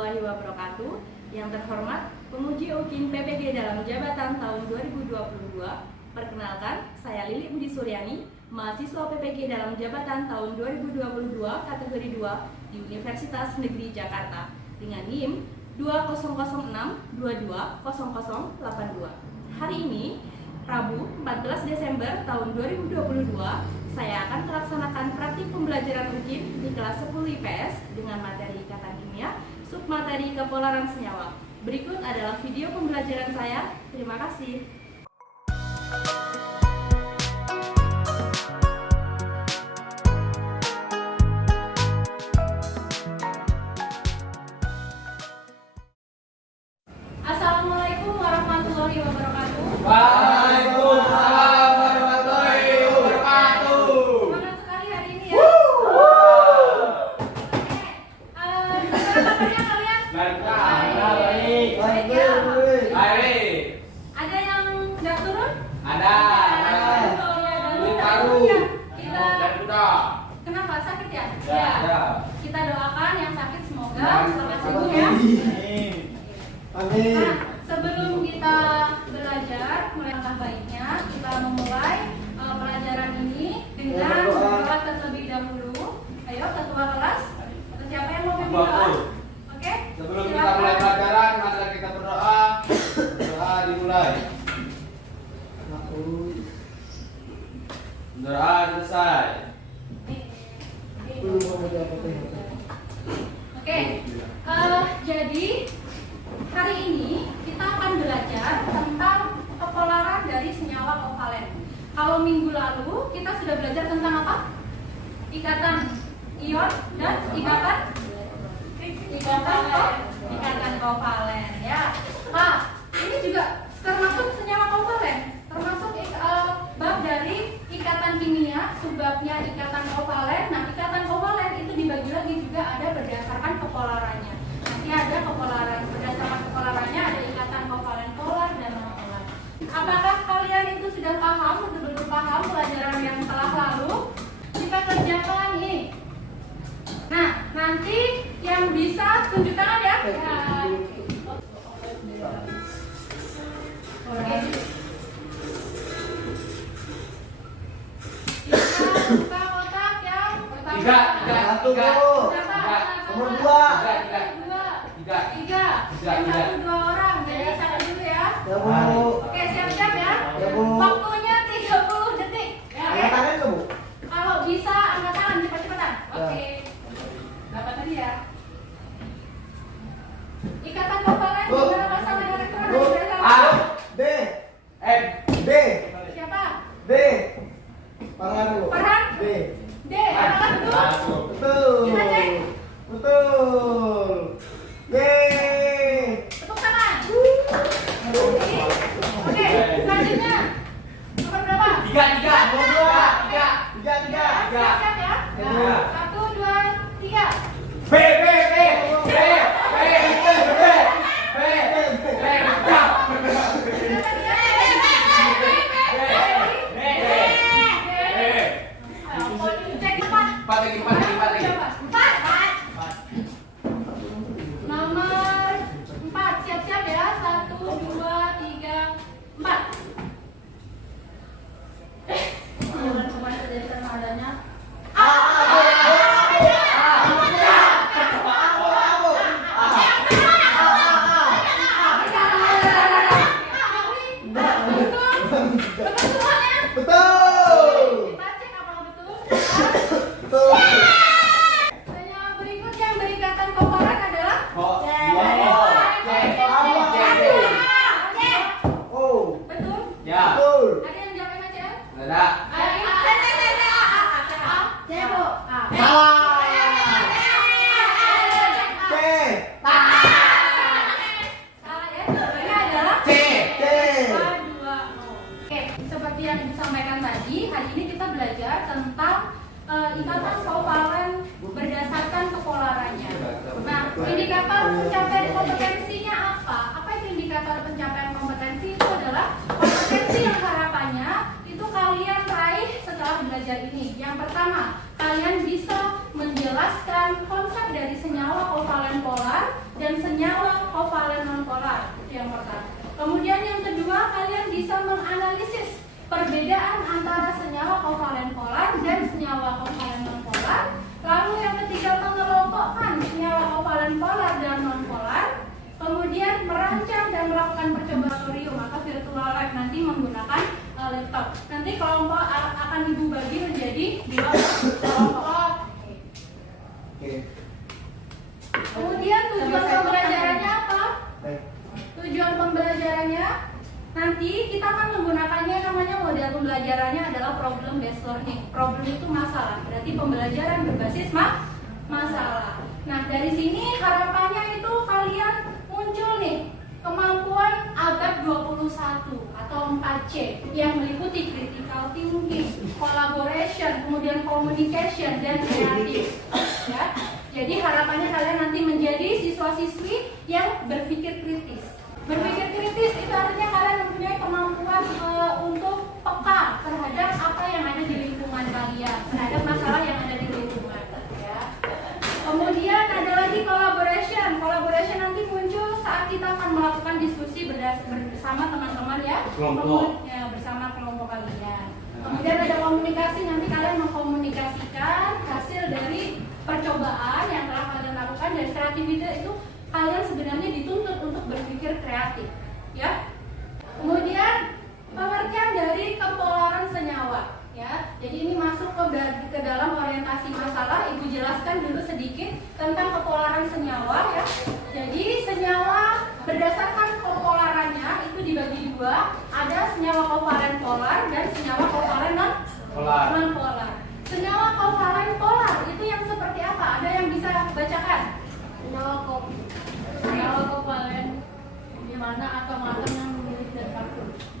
warahmatullahi wabarakatuh. Yang terhormat penguji UKIN PPG dalam jabatan tahun 2022. Perkenalkan, saya Lili Budi Suryani, mahasiswa PPG dalam jabatan tahun 2022 kategori 2 di Universitas Negeri Jakarta dengan NIM 2006220082. Hari ini, Rabu 14 Desember tahun 2022, saya akan melaksanakan praktik pembelajaran UKIN di kelas 10 IPS dengan materi ikatan kimia, submateri kepolaran senyawa. Berikut adalah video pembelajaran saya. Terima kasih. Assalamualaikum warahmatullahi wabarakatuh. Waalaikumsalam warahmatullahi wabarakatuh. Semangat sekali hari ini ya. Gimana kabarnya kalian? Baik. Baik ya. Baik. Ada yang nggak turun? Ada. Oh ya, dan Murid nggak baru. turun ya. Kita Dan sudah. kenapa sakit ya? Ya. Kita doakan yang sakit semoga Amin. selamat sembuh ya. Amin. Nah, sebelum kita belajar, mulai langkah baiknya kita memulai pelajaran ini dengan berdoa terlebih dahulu. Ayo, ketua kelas, atau siapa yang mau Aku. berdoa? Oke. Sebelum kita mulai pelajaran, mari kita berdoa. Doa dimulai. Doa selesai. Oke. Jadi hari ini kita akan belajar tentang kepolaran dari senyawa kovalen. Kalau minggu lalu kita sudah belajar tentang apa? Ikatan ion dan ikatan kovalen ya. Nah, ini juga termasuk senyawa kovalen, termasuk bab dari ikatan kimia, subbabnya ikatan kovalen. Nah, ikatan kovalen itu dibagi lagi juga ada berdasarkan kepolarannya. Nanti ada kepolaran berdasarkan kepolarannya, ada ikatan kovalen polar dan non polar. Apakah kalian itu sudah paham, betul-betul paham pelajaran yang telah lalu? Kita kerjakan ini. Nah, nanti yang bisa tunjuk tangan ya. Oke. Kita buka kotak yang pertama. Tiga. Nomor dua. Tiga. Yang satu dua orang. Jadi satu dulu ya. Ya, Bu. Oke, siap-siap ya. Ya, Bu. Waktunya 30 detik. Ya, Angkat oke. tangan, Bu. Kalau bisa angkat tangan cepat-cepatan. Oke. Dapat tadi ya. Ikatan kovalen Bu. gimana pasangan elektron? Bu. A. D. M. D. Siapa? D. Farhan dulu. Farhan? D. D. Apakah betul? Masuk. Betul. Kita cek. Betul. Yeay. Tepuk tangan. Oke, selanjutnya nomor berapa? Tiga. Nomor dua. Tiga. Tiga. Siap-siap ya. Ya. 1, 2, 3. B. Cek empat. Empat lagi. Empat. Nomor 4. Siap-siap ya. 1, 2, 3, 4. Jangan kemana terjadi sama adanya. Betul semuanya? Betul. Kita cek apakah betul. Betul. Senyawa berikut yang berikatan kovalen adalah Oh. betul. Ya. Betul. Ada yang jawab MCL? Ada. Salah. C. C. Oke, seperti yang disampaikan tadi, hari ini kita belajar tentang ikatan kovalen berdasarkan kepolarannya. Nah, indikator pencapaian kompetensinya apa? Apa itu indikator pencapaian kompetensi? Itu adalah kompetensi yang harapannya itu kalian raih setelah belajar ini. Yang pertama, kalian bisa menjelaskan konsep dari senyawa kovalen polar dan senyawa kovalen nonpolar. Itu yang pertama. Kemudian yang kedua, kalian bisa menganalisis perbedaan antara senyawa kovalen polar dan senyawa kovalen nonpolar. Lalu yang ketiga, mengelompokkan senyawa kovalen polar dan nonpolar. Kemudian merancang dan melakukan percobaan laboratorium atau virtual lab nanti menggunakan laptop. Nanti kelompok akan ibu bagi menjadi 2 kelompok. Oke. Kemudian tujuan pembelajarannya apa? Baik. Tujuan pembelajarannya nanti kita akan menggunakannya, namanya model pembelajarannya adalah problem based learning. Problem itu masalah, berarti pembelajaran berbasis masalah. Nah, dari sini harapannya itu kalian muncul nih kemampuan abad 21 atau 4C yang meliputi critical thinking, collaboration, kemudian communication dan kreatif. Ya. Jadi harapannya kalian nanti menjadi siswa-siswi yang berpikir kritis. Berpikir kritis itu artinya kalian mempunyai kemampuan untuk peka terhadap apa yang ada di lingkungan kalian, terhadap masalah yang ada di lingkungan. Ya. Kemudian ada lagi collaboration. Collaboration nanti muncul saat kita akan melakukan diskusi bersama teman-teman ya, Kelompok. ya bersama kelompok kalian. Kemudian ada komunikasi, nanti kalian mengkomunikasikan hasil dari percobaan yang telah kalian lakukan. Dan kreativitas itu kalian sebenarnya dituntut untuk berpikir kreatif, ya. Kemudian pengertian dari kepolaran senyawa, ya. Jadi ini masuk ke dalam orientasi masalah. Ibu jelaskan dulu sedikit tentang kepolaran senyawa, ya. Jadi senyawa berdasarkan kepolarannya itu dibagi 2. Ada senyawa kovalen polar dan senyawa kovalen non-polar. Senyawa kovalen polar itu yang seperti apa? Ada yang bisa bacakan? Senyawa kovalen di mana atom-atom yang memiliki dan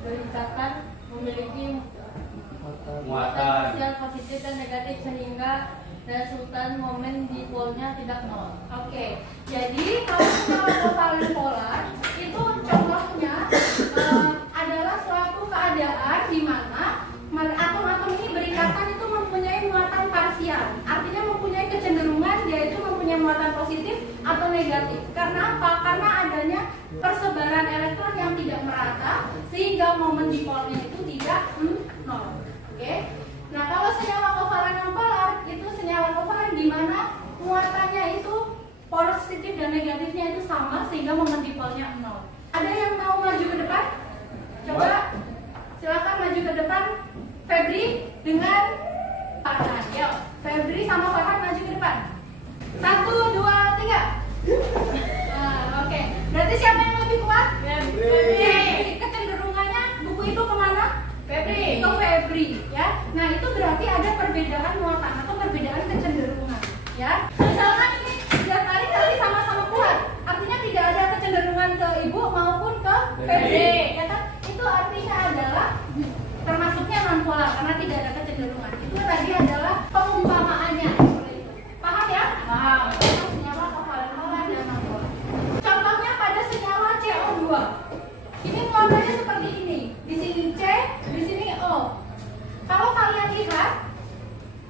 berikatan memiliki muatan parsial positif dan negatif sehingga resultan momen dipolnya tidak nol. Oke, jadi kalau senyawa kovalen polar itu contohnya adalah suatu keadaan di mana atom-atom ini berikatan itu mempunyai muatan parsial. Artinya mempunyai kecenderungan yaitu mempunyai muatan positif atau negatif. Karena apa? Karena adanya persebaran elektron yang tidak merata sehingga momen dipolnya itu tidak nol. Oke. Nah, kalau senyawa kovalen nonpolar itu senyawa kovalen di mana muatannya itu positif dan negatifnya itu sama sehingga momen dipolnya nol. Ada yang mau maju ke depan? Coba silakan maju ke depan. Febri dengan Farhan. Yuk, Febri sama Farhan maju ke depan. 1, 2, 3. Nah, oke. Berarti siapa yang lebih kuat? Febri. Kecenderungannya buku itu kemana? Febri. Ke Febri, ya. Nah, itu berarti ada perbedaan muatan atau perbedaan kecenderungan, ya. Misalkan ini tali sama-sama kuat, artinya tidak ada kecenderungan ke ibu maupun ke Febri, ya kan? Itu artinya adalah termasuknya non-polar karena tidak ada kecenderungan. Itu tadi adalah pengumpamaannya seperti itu. Paham ya? Paham. Senyawa kovalen polar dan non-polar. Contohnya pada senyawa CO2. Ini muatannya seperti ini. Di sini C, di sini O. Kalau kalian lihat,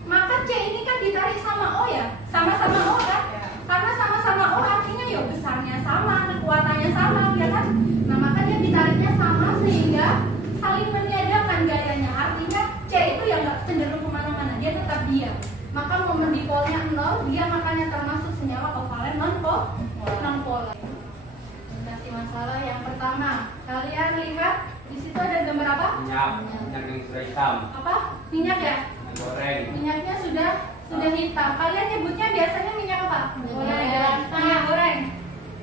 maka C ini kan ditarik sama O ya, sama-sama O kan? Karena sama-sama O artinya ya besarnya sama, kekuatannya sama, ya kan? Nah, maka dia ditariknya sama sehingga saling meniadakan gayanya. Artinya C itu ya nggak cenderung kemana-mana, dia tetap diam. Maka momen dipolnya 0, dia makanya termasuk senyawa kovalen non-polar. Kasih masalah yang pertama, kalian lihat di situ ada gambar apa? Minyak yang sudah hitam. Apa? Minyak ya? Minyak goreng. Minyaknya sudah hitam. Kalian nyebutnya biasanya minyak apa? Minyak goreng.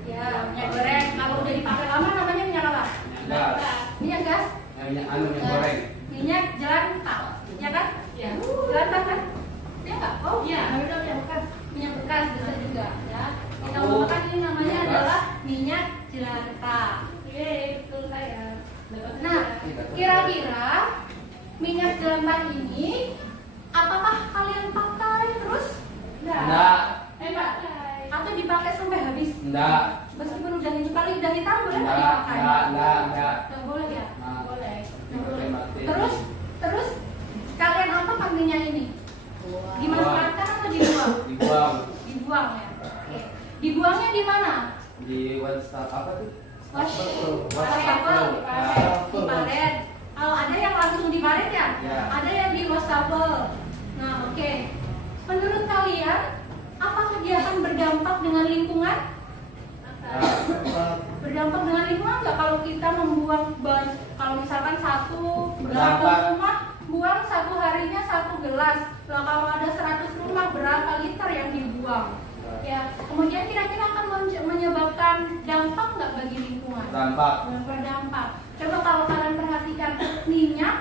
Ya, minyak goreng. Kalau udah dipakai lama namanya minyak apa? Minyak gas. Minyak gas. Minyak goreng. Minyak jelantah, ya kan? Ya. Jelantah kan? Ya nggak? Oh Iya. udah minyak bekas. Minyak bekas bisa juga, ya. Kita ngomongkan ini namanya adalah minyak jelantah. Betul saya. Nah, kira-kira minyak jelantah ini apakah kalian pakai terus? Enggak. Enggak. Atau dipakai sampai habis? Enggak. Meskipun udah hitam boleh nggak dipakai? Enggak. Nggak boleh ya? Nah. Boleh. Terus kalian apa minyak ini? Dimanfaatkan atau dibuang? Dibuang. Dibuang ya. Oke. Dibuangnya di mana? Di WhatsApp apa tuh? Wastafel di paret. Kalau ada yang langsung di paret ya? Ya. Ada yang di wastafel. Nah, oke. Menurut kalian, apa kegiatan berdampak dengan lingkungan? Berdampak dengan lingkungan nggak kalau kita membuang kalau misalkan satu rumah buang satu harinya 1 gelas. Lah kalau ada 100 rumah berapa liter yang dibuang? Ya, kemudian kira-kira akan menyebabkan dampak nggak bagi lingkungan? Dampak. Berdampak. Coba kalau kalian perhatikan minyak,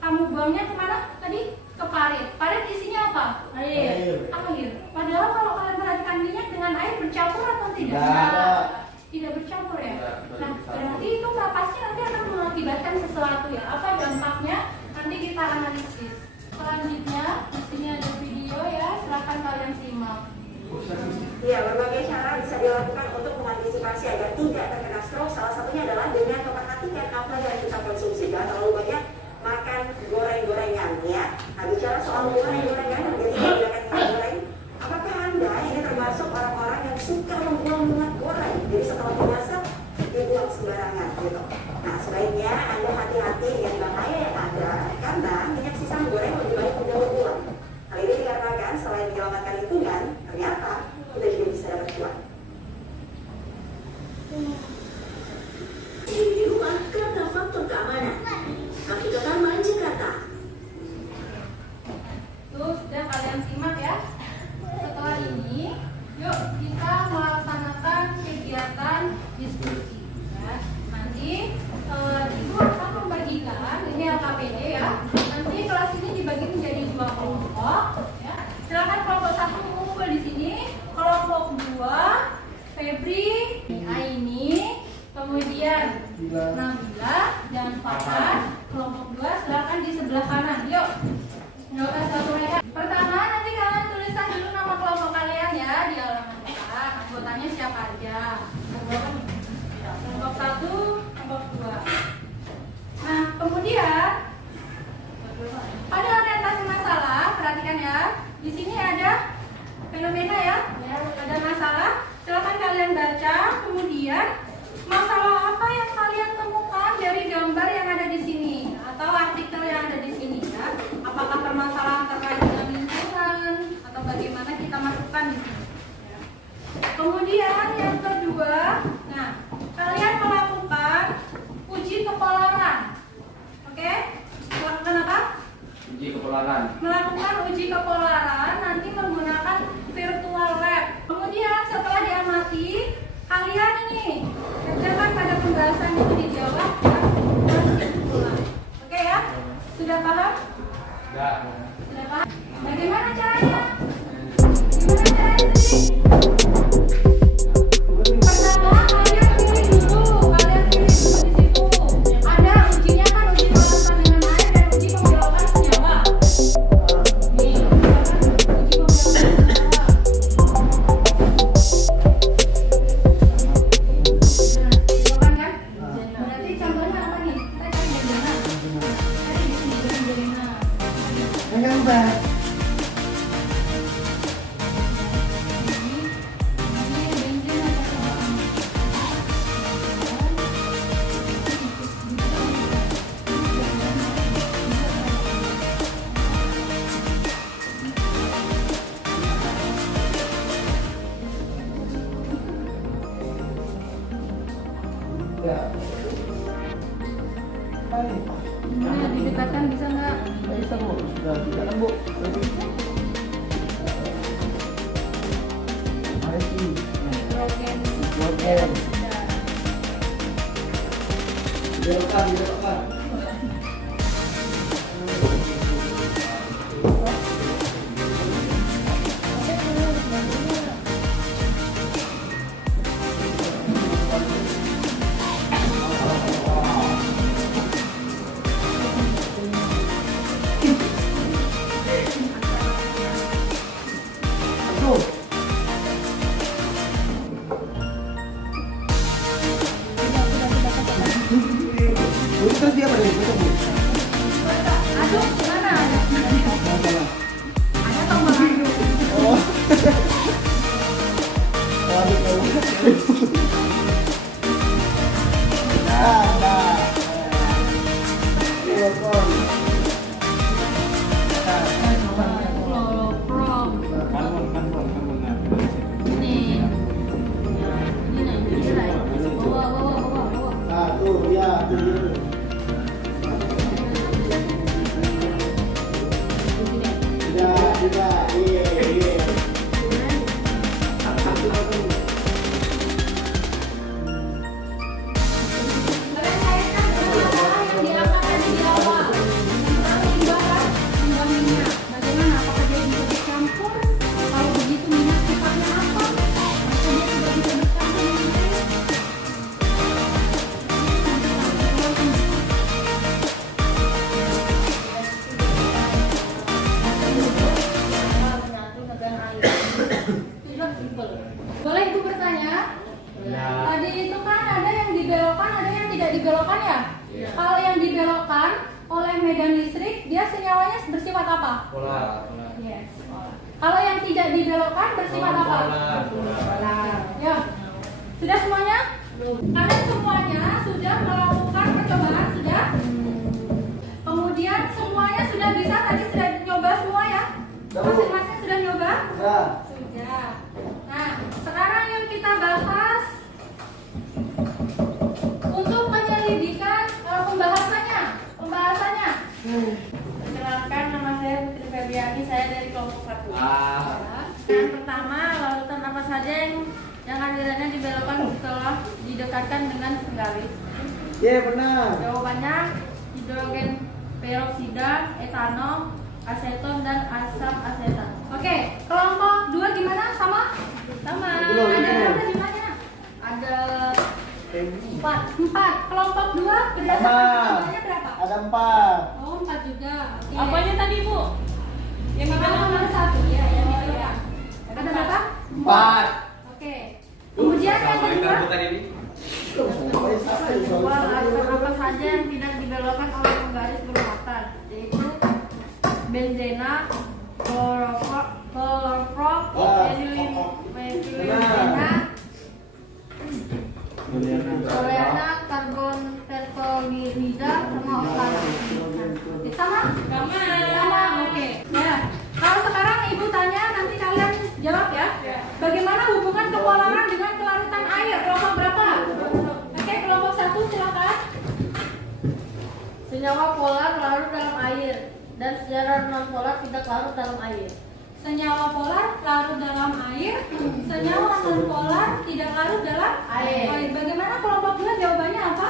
kamu buangnya kemana tadi? Ke parit. Parit isinya apa? Air. Air. Padahal kalau kalian perhatikan minyak dengan air bercampur atau tidak? Tidak. Tidak bercampur ya. Tidak, Nah, bisa. berarti itu pasti nanti akan mengakibatkan sesuatu ya. Apa dampaknya? Nanti kita analisis. Selanjutnya, di sini ada video ya. Silakan kalian simak. Ya, berbagai cara bisa dilakukan untuk mengantisipasi agar tidak terkena stroke. Salah satunya adalah dengan memperhatikan apa yang kita konsumsi. Jangan terlalu banyak makan goreng-gorengan ya. Nah, bicara soal goreng-gorengan, jadi menggunakan minyak goreng. Apakah Anda ini termasuk orang-orang yang suka membuang minyak goreng? Jadi setelah dimasak dibuang sembarangan gitu. Nah, sebaiknya Anda hati-hati dengan bahaya yang ada karena minyak sisa goreng lebih baik didaur ulang. Hal ini dikarenakan selain menyelamatkan lingkungan, ternyata kita juga bisa dapat cuan. Di rumah karena faktor keamanan. Kaki Taman Jakarta. Tuh, sudah kalian simak ya. Setelah ini, yuk kita melaksanakan kegiatan diskusi. Ya. Nanti ibu akan membagikan ini LKPD ya. Nanti kelas ini dibagi menjadi 2 kelompok. Ya. Silakan kelompok 1 mengumpul di sini. Kelompok 2, Febri, Aini, kemudian Nabila dan Farhan. Kelompok 2 silakan di sebelah kanan. Yuk. Nggak satu mereka. Pertama nanti kalian tuliskan dulu nama kelompok kalian ya di halaman depan. Anggotanya siapa aja? Kelompok 1, kelompok 2. Nah, kemudian pada orientasi masalah, perhatikan ya. Di sini ada fenomena ya. Ada masalah. Silakan kalian baca. Kemudian masalah apa yang kalian temukan dari gambar yang ada di sini atau artikel yang ada di sini ya? Apakah permasalahan terkait dengan lingkungan atau bagaimana kita masukkan di sini? Ya. Kemudian yang kedua, nah kalian melakukan uji kepolaran, oke? Melakukan apa? Uji kepolaran. Melakukan uji kepolaran nanti menggunakan virtual lab. Kemudian setelah diamati, kalian ini kerjakan pada pembahasan itu dijawab dan kesimpulan. Oke ya? Sudah paham? Enggak. Sudah paham? Bagaimana caranya? Gimana caranya sih? Pertama kalian pilih dulu di situ. Ada ujinya kan uji pemanasan dengan air dan uji pembelokan senyawa. Nih, uji pembelokan senyawa. Nah, kan? Berarti contohnya apa nih? Kita cari benzena. Cari di sini benzena. Jangan Mbak. Ya. Hai. Nah, didekatkan bisa nggak? Bisa Bu, sudah tidak kan Bu. Mari. Broken. Oke. Belokkan. Aduh. Terus dia Hologram. Ini. Ini lah. Bawa. Ah, tuh, ya, tuh. Tidak, iya. Kalian cairkan bersama yang diangkat tadi di awal. Lalu timbangkan timbang minyak. Bagaimana? Apakah dia bisa bercampur? Kalau begitu minyak sifatnya apa? Maka dia tidak bisa bercampur dengan air. Menyatu dengan air. Tidak simpel. Boleh Ibu bertanya? Ya. Tadi itu kan ada yang dibelokkan, ada yang tidak dibelokkan ya? Iya. Kalau yang dibelokkan oleh medan listrik, dia senyawanya bersifat apa? Polar. Yes. Kalau yang tidak dibelokkan bersifat apa? Polar. Ya. Sudah semuanya? Kalian semuanya sudah melakukan percobaan, sudah? Kemudian semuanya sudah bisa, tadi sudah nyoba semua ya? Masing-masing sudah nyoba? Sudah. Sudah. Nah, sekarang yang kita bahas untuk penyelidikan pembahasannya. Perkenalkan, nama saya Putri Febriani, saya dari kelompok 1. Ah. Yang pertama, larutan apa saja yang alirannya dibelokkan setelah didekatkan dengan penggaris? Iya, benar. Jawabannya hidrogen peroksida, etanol, aseton, dan asam asetat. Oke, kelompok 2 gimana? Sama? Sama. Belum. Ada berapa jumlahnya? Ada 4. Kelompok 2 berdasarkan Sama. jumlahnya berapa? Ada 4. Oh, 4 juga. Oke. Apanya tadi, Bu? Yang Kalau nomor 1 ya, yang dibelokkan. Ada berapa? 4. Oke. Kemudian yang kedua, Kedua, larutan apa saja yang tidak dibelokkan oleh penggaris bermuatan, yaitu benzena, klorofok, metilbenzena, oleana, karbon tetroglycerida, sama oksana. sama? Sama. Oke. Ya. Kalau sekarang Ibu tanya, nanti kalian jawab ya. Bagaimana hubungan kepolaran dengan kelarutan air? Kelompok berapa? Oke, kelompok 1 silakan. Senyawa polar larut dalam air dan secara non-polar tidak larut dalam air. Senyawa polar larut dalam air, senyawa non-polar tidak larut dalam Air. Bagaimana kelompok 2 jawabannya apa?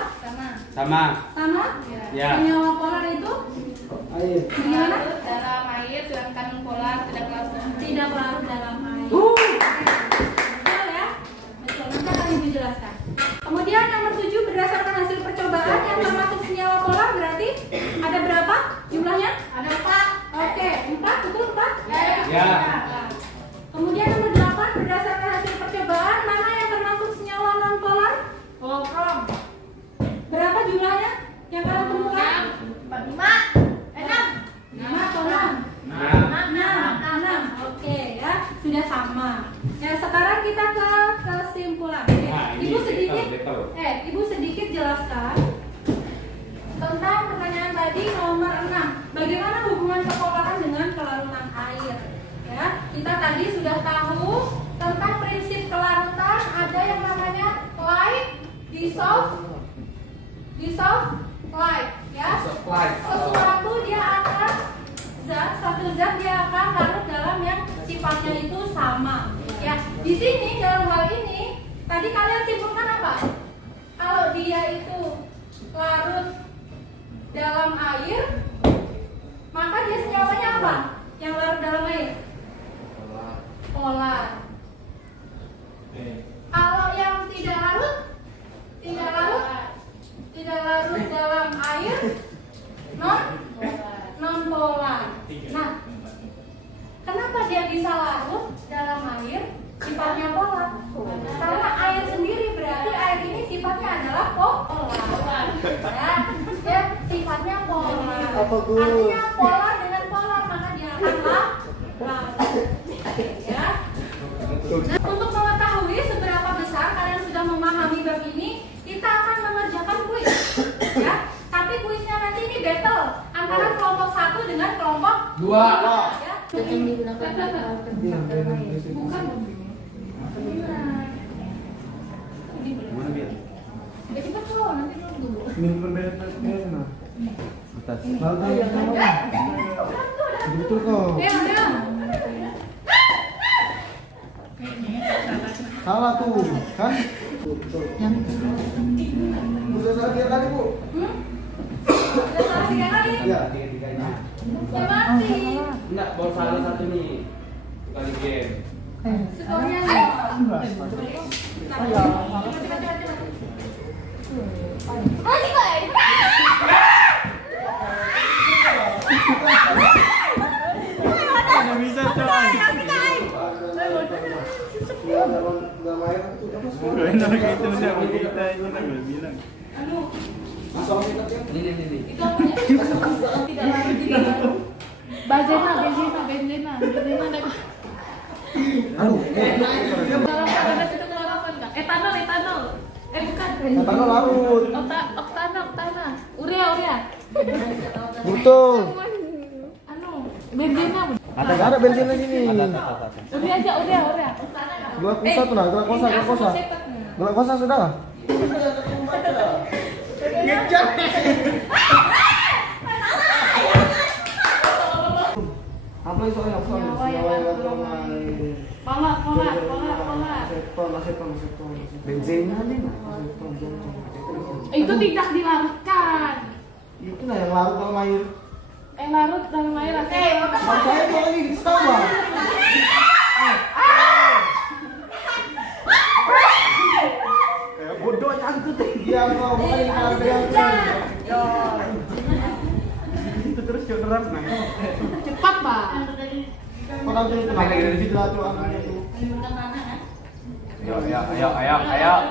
Sama. Sama? Ya. Senyawa polar itu Air. bagaimana? Dalam air, sedangkan polar tidak larut. Tidak larut dalam air. Betul ya? Betul. Nanti akan Ibu jelaskan. Kemudian nomor 7 berdasarkan hasil percobaan yang termasuk senyawa polar berarti ada berapa jumlahnya? Ada 4. Oke, 4 betul 4? Ya. Kemudian nomor 8 berdasarkan hasil percobaan mana yang termasuk senyawa non polar? Klorofrom. Berapa jumlahnya yang kalian temukan? 5. 5 atau 6? Nah. 6. Oke ya, sudah sama. Ya, sekarang kita ke kesimpulan. Nah, ini Ibu sedikit jelaskan tentang pertanyaan tadi nomor 6. Bagaimana hubungan kepolaran dengan kelarutan air? Ya, kita tadi sudah tahu tentang prinsip kelarutan, ada yang namanya light, dissolve, light, ya. Sesuatu dia akan satu zat dia akan larut dalam yang sifatnya itu sama. Ya, di sini dalam hal ini tadi kalian simpulkan apa? Kalau dia itu larut dalam air, maka dia senyawanya apa? Yang larut dalam air? Polar. Kalau yang tidak larut dalam air, non polar. Nah, kenapa dia bisa larut dalam air? Sifatnya polar. Karena air sendiri berarti air ini sifatnya adalah polar. Ya, sifatnya polar. Apa, Gus? Artinya polar dengan polar maka dia akan larut. Ya. Nah, untuk mengetahui seberapa besar kalian Dua. Ya. Yang digunakan alat pencetak dalam air. Bukan. Mana biar? Ya cepat kok, nanti dulu. Minum perbedaan nah. Atas. Lalu yang mana? Betul kok. Ya. Salah tuh, kan? Yang Udah salah 3 kali, Bu. Udah salah 3 kali. Iya. Tiga-tiganya. Ya mati. Enggak, baru salah satu nih. Kali game. Skornya nih. Nah, cepat. Masih kok ya? Bisa coy. Ya, dalam air itu apa sih? Enak gitu udah kita ini nggak bilang. Anu, Ini. itu apa ya? Tidak larut juga baru. Benzena ada. Aduh, Dalam ada situ kelarapan enggak? Etanol. Bukan. kata larut. Oktana. Urea. Betul. Anu, benzena. Ada bensin di sini. Urea. Gelak kosa tuh nah, gelak kosa. Gelak kosa sudah. Apa itu soalnya? Pola. Aseton. Bensinnya nih. Itu tidak dilarutkan. Itu lah yang larut dalam air. Larut dalam air. Bang saya tuh lagi di sawah. Bodoh cantut dia mau main harga. Itu terus ke deras nah. Cepat, Pak. Orang tuh itu lagi dari situ lah tuh anaknya tuh. Ayo.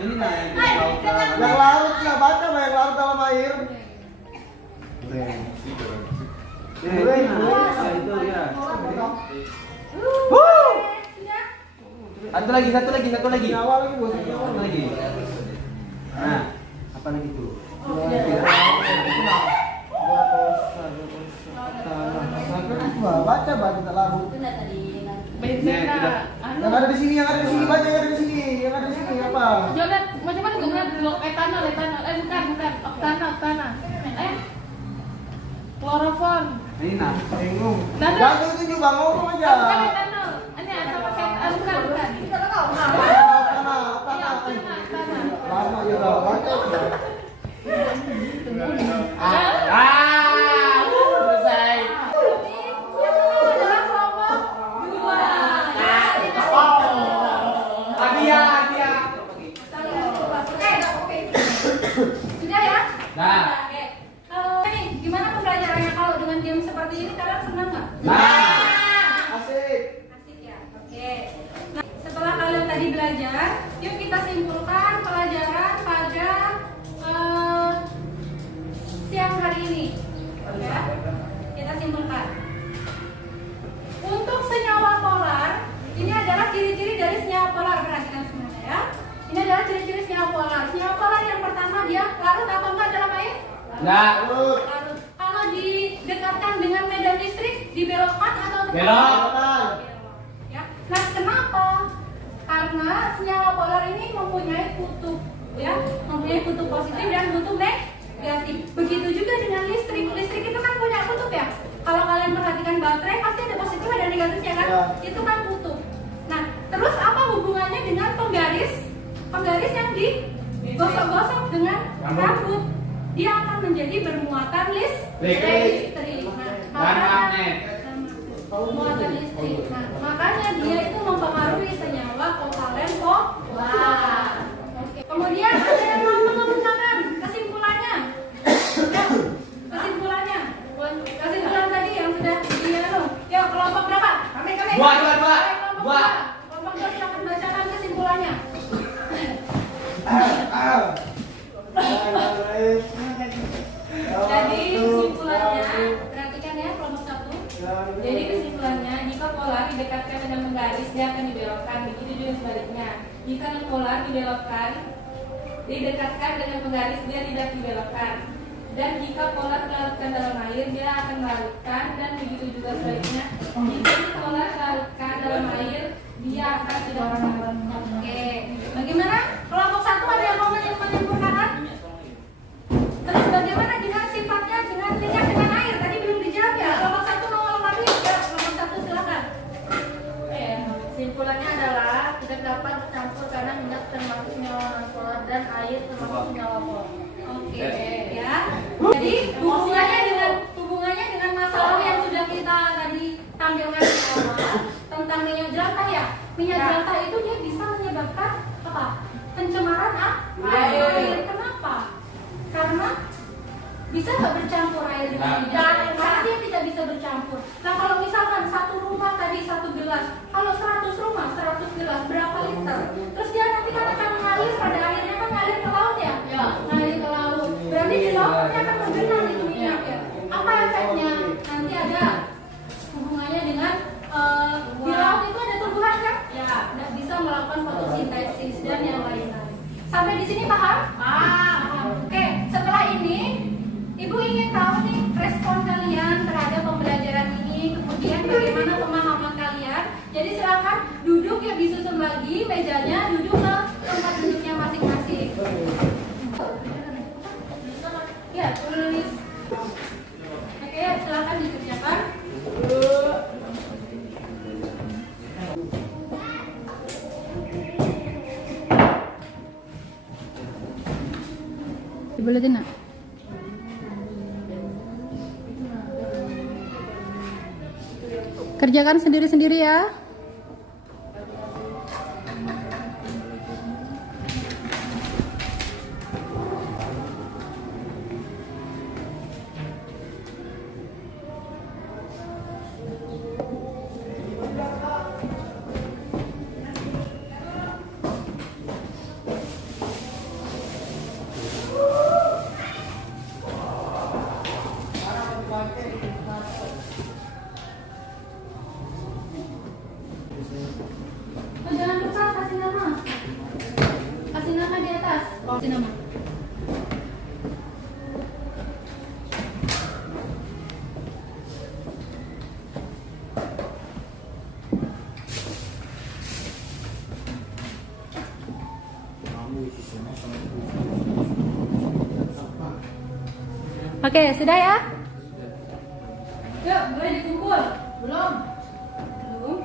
Ini nah Yang larut ya baca lah yang larut dalam air. Itu ya. Satu lagi. Nyawa lagi buat Satu lagi. Nah, apa lagi tuh? Baca tak larut. Benzena. Yang ada di sini baca yang ada di sini apa? Jangan macam-macam enggak benar etanol. Bukan. Oktana. Kloroform. Ini nah. Bingung. Nada. Jangan tunjuk bang ngomong aja. Bukan etanol. Ini apa pakai bukan. Lama juga baca. Selesai. Adalah kelompok 2. Hadiah. Oke. Sudah ya? Nah. Oke. Nih, gimana pembelajarannya kalau dengan game seperti ini kalian senang nggak? Asik. Asik ya. Oke. Nah, setelah kalian tadi belajar, yuk kita simpulkan pelajaran pada siang hari ini. Ya. Kita simpulkan. Untuk senyawa polar, ini adalah ciri-ciri dari senyawa polar. Perhatikan semuanya ya. Ini adalah ciri-ciri senyawa polar. Senyawa polar yang pertama dia larut atau enggak dalam air? Nah. Larut. Kalau didekatkan dengan medan listrik, dibelokkan atau tetap? Belok. Ya. Nah, kenapa? Karena senyawa polar ini mempunyai kutub, ya, mempunyai kutub positif dan kutub negatif. Begitu juga dengan listrik. Listrik itu kan punya kutub ya. Kalau kalian perhatikan baterai pasti ada positif ada negatifnya kan? Ya. Itu kan kutub. Nah, terus apa hubungannya dengan penggaris? Penggaris yang digosok-gosok dengan rambut. Dia akan menjadi bermuatan listrik. Dan magnet. Muatan listrik. Nah, makanya dia itu mempengaruhi senyawa kovalen polar. Oke. Kemudian ada yang mau mengemukakan kesimpulannya. Ya, kesimpulan tadi yang sudah ya kelompok berapa? Kami. Dua. Kelompok 2 silakan bacakan kesimpulannya. Jadi kesimpulannya, perhatikan ya kelompok 1. Jadi kesimpulannya, jika polar didekatkan dengan menggaris, dia akan dibelokkan. Begitu juga sebaliknya. Jika non polar dibelokkan, didekatkan dengan penggaris, dia tidak dibelokkan. Dan jika pola larutkan dalam air, dia akan melarutkan, dan begitu juga sebaliknya. Jika pola larutkan dalam air, dia akan tidak melarutkan. Oke, bagaimana? Kelompok 1 ada yang mau menyempurnakan? Terus bagaimana dengan sifatnya dengan minyak dengan air? Tadi belum dijawab ya. Kelompok 1 mau melengkapi? Ya, kelompok 1 silakan. Simpulannya adalah tidak dapat bercampur karena minyak termasuk senyawa nonpolar dan air termasuk senyawa polar. Oke, ya. Jadi hubungannya dengan masalah yang sudah kita tadi tampilkan di awal tentang minyak jelantah ya. Minyak jelantah itu dia bisa menyebabkan apa? Pencemaran air. Kenapa? Karena bisa nggak bercampur air dengan minyak? Karena dia tidak bisa bercampur. Nah kalau misalkan satu rumah tadi 1 gelas, kalau 100 rumah 100 gelas berapa liter? Terus dia nanti kan akan mengalir pada akhirnya kan ngalir ke laut ya? Ya. Ngalir ke laut. Berarti di laut dia akan menggenang itu minyak ya. Apa efeknya? Nanti ada hubungannya dengan di laut itu ada tumbuhan kan? Ya. Nggak bisa melakukan fotosintesis dan yang lain-lain. Sampai di sini paham? Paham. Oke, setelah ini Ibu ingin tahu nih respon kalian terhadap pembelajaran ini, kemudian bagaimana pemahaman kalian. Jadi silakan duduk ya, disusun lagi mejanya, duduk ke tempat duduknya masing-masing. Ya, tulis. Oke, silakan dikerjakan. Dibolehin nak? Kerjakan sendiri-sendiri ya. Jangan lupa kasih nama. Kasih nama di atas. Kasih nama. Oke, sudah ya? Yuk, boleh dikumpul. Belum? Belum.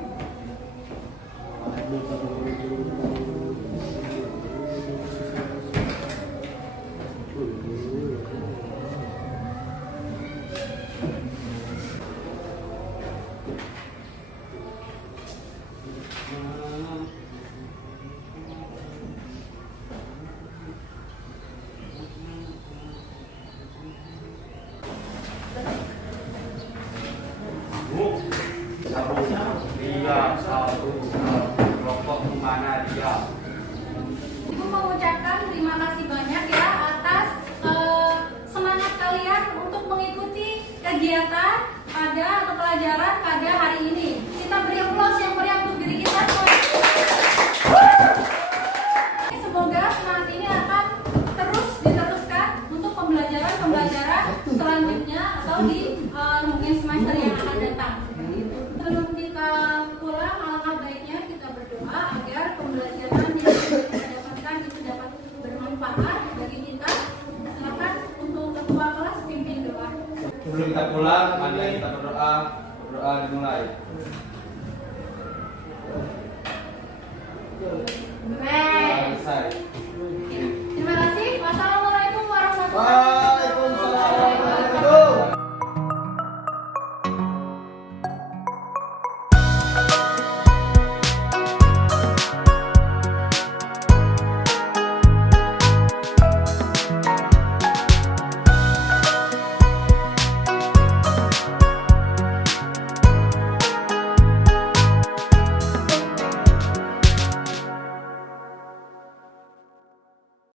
Dia satu kelompok mana dia? Ibu mengucapkan terima kasih banyak ya atas semangat kalian untuk mengikuti kegiatan pada atau pelajaran pada hari ini. Kita beri aplaus yang meriah untuk diri kita semua. Semoga semangat ini akan terus diteruskan untuk pembelajaran selanjutnya atau di mungkin semester yang akan datang. Sebelum kita pulang, alangkah baiknya kita berdoa agar pembelajaran yang kita dapatkan itu dapat bermanfaat bagi kita. Silakan untuk ketua kelas pimpin doa. Sebelum kita pulang, mari kita berdoa. Berdoa dimulai. Selesai.